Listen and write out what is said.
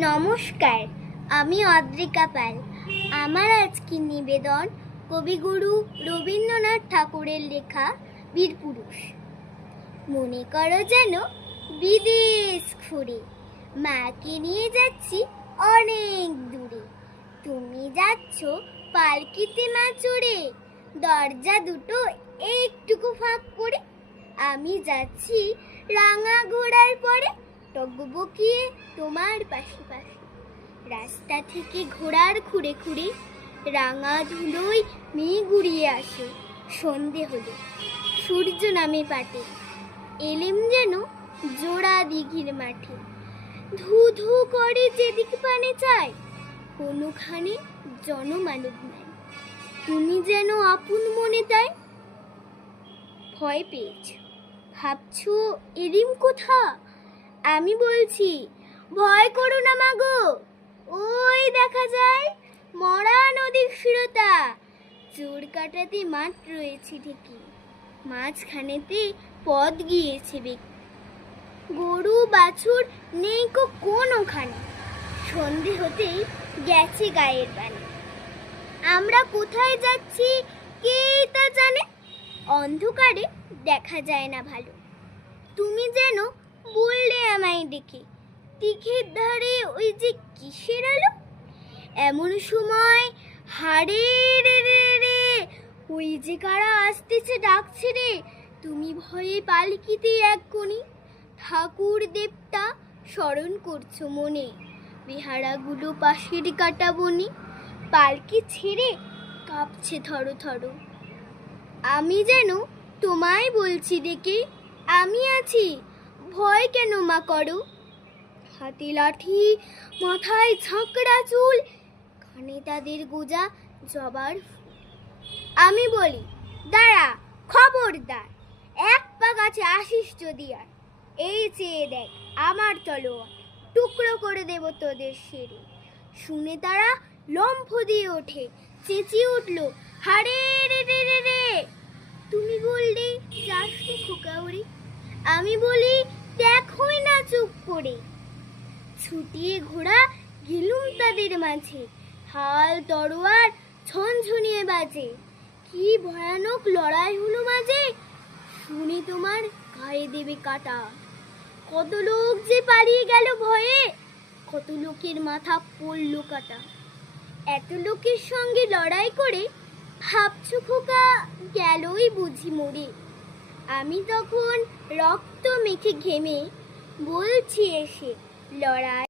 নমস্কার, আমি অদ্রিকা পাল। আমার আজকে নিবেদন কবিগুরু রবীন্দ্রনাথ ঠাকুরের লেখা বীরপুরুষ। মনে করো যেন বিদেশ ঘুরে মাকে নিয়ে যাচ্ছি অনেক দূরে। তুমি যাচ্ছ পালকিতে মা চড়ে, দরজা দুটো একটুকু ফাঁক করে। আমি যাচ্ছি রাঙা ঘোড়ার পরে, টগবগিয়ে তোমার পাশে পাশে। রাস্তা থেকে ঘোড়ার খুঁড়ে খুঁড়ে রাঙা ধুলোয় মেয়ে গুড়িয়ে আসে। সন্ধে হলো, সূর্য নামে পাটে, এলেম যেন জোড়া দিঘির মাঠে। ধু ধু করে যেদিক পানে চায়, কোনোখানে জনমানব নাই। তুমি যেন আপন মনে তাই ভয় পেয়েছ, ভাবছো এরিম কোথা। আমি বলছি ভয় করো না মাগো, ওই দেখা যায় মরা নদীর শিরতা। চোর কাটাতে মাঠ রয়েছে ঠিকই, মাঝখানেতে পথ গিয়েছে বেঁকে। গরু বাছুর নেই কোনোখানে, সন্ধে হতেই গেছে গায়ের বাণী। আমরা কোথায় যাচ্ছি কে তা জানে, অন্ধকারে দেখা যায় না ভালো। তুমি যেন বললে আমায় ডেকে, দিঘির ধারে ওই যে কিসের আলো। এমন সময় হারে রে রে রে, ওই যে কারা আসতেছে ডাকছে রে। তুমি ভয়ে পালকিতে এক কোণে ঠাকুর দেবতা স্মরণ করছো মনে। বেহারাগুলো পাশের কাটা বনে, পালকি ছেড়ে কাঁপছে থরো থরো। আমি যেন তোমায় বলছি ডেকে, আমি আছি, ভয় কেন মা করো। হাতে লাঠি, মাথায় ঝাঁকড়া চুল, কানে তাদের গোজা জবার ফুল। আমি বলি দাঁড়া, খবরদার, এক পা কাছে আসিস যদি আর। এই চেয়ে দেখ আমার তলোয়ার, টুকরো করে দেব তোদের সেরে। শুনে তারা লম্ফ দিয়ে ওঠে, চেঁচিয়ে উঠল হারে রে রে রে রে। তুমি বললে যাস রে খোকা উড়ে, আমি বলি দেখোই না চুপ করে। ছুটিয়ে ঘোড়া গেলুম তাদের মাঝে, হাল তরোয়ার ঝনঝনিয়ে বাজে। কি ভয়ানক লড়াই হলো মাঝে, শুনে তোমার গায়ে দেবে কাটা। কত লোক যে পালিয়ে গেল ভয়ে, কত লোকের মাথা পড়ল কাটা। এত লোকের সঙ্গে লড়াই করে ভাবছো খোকা গেলই বুঝি মরে। আমি তখন রক্ত মেখে ঘেমে বলছি এসে লড়াই